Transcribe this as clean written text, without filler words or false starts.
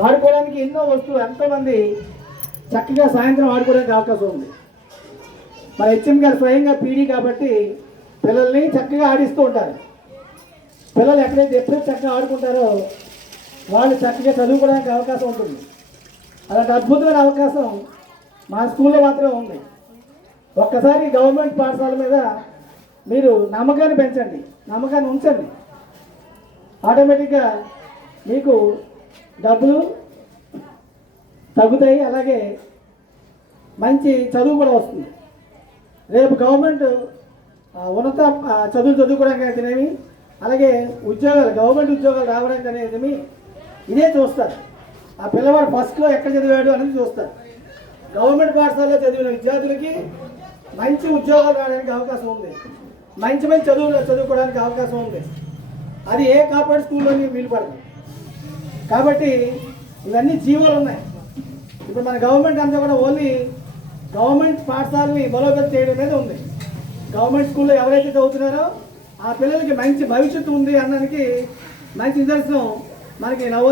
ఆడుకోవడానికి ఎన్నో వస్తువులు ఎంతోమంది చక్కగా సాయంత్రం ఆడుకోవడానికి అవకాశం ఉంది. మన హెచ్ఎం గారు స్వయంగా పీడీ కాబట్టి పిల్లల్ని చక్కగా ఆడిస్తూ ఉంటారు. పిల్లలు ఎప్పుడైతే చక్కగా ఆడుకుంటారో వాళ్ళు చక్కగా చదువుకోవడానికి అవకాశం ఉంటుంది. అలాంటి అద్భుతమైన అవకాశం మా స్కూల్లో మాత్రమే ఉంది. ఒక్కసారి గవర్నమెంట్ పాఠశాల మీద మీరు నమ్మకాన్ని పెంచండి, నమ్మకాన్ని ఉంచండి. ఆటోమేటిక్గా మీకు డబ్బులు తగ్గుతాయి, అలాగే మంచి చదువు కూడా వస్తుంది. రేపు గవర్నమెంట్ ఉన్నత చదువులు చదువుకోవడానికి అయితేనేమి, అలాగే ఉద్యోగాలు గవర్నమెంట్ ఉద్యోగాలు రావడానికి అనేది ఇదే చూస్తారు. ఆ పిల్లవాడు ఫస్ట్లో ఎక్కడ చదివాడు అనేది చూస్తారు. గవర్నమెంట్ పాఠశాలలో చదివిన విద్యార్థులకి మంచి ఉద్యోగాలు రావడానికి అవకాశం ఉంది, మంచి మంచి చదువులు చదువుకోవడానికి అవకాశం ఉంది. అది ఏ కార్పొరేట్ స్కూల్లోని వీలు పడదు. కాబట్టి ఇవన్నీ జీవోలు ఉన్నాయి. ఇప్పుడు మన గవర్నమెంట్ అంతా కూడా ఓన్లీ గవర్నమెంట్ పాఠశాలని బలోపేతం చేయడం మీద ఉంది. గవర్నమెంట్ స్కూల్లో ఎవరైతే చదువుతున్నారో ఆ పిల్లలకి మంచి భవిష్యత్తు ఉంది అన్నదానికి మంచి నిదర్శనం మనకి నవోదయ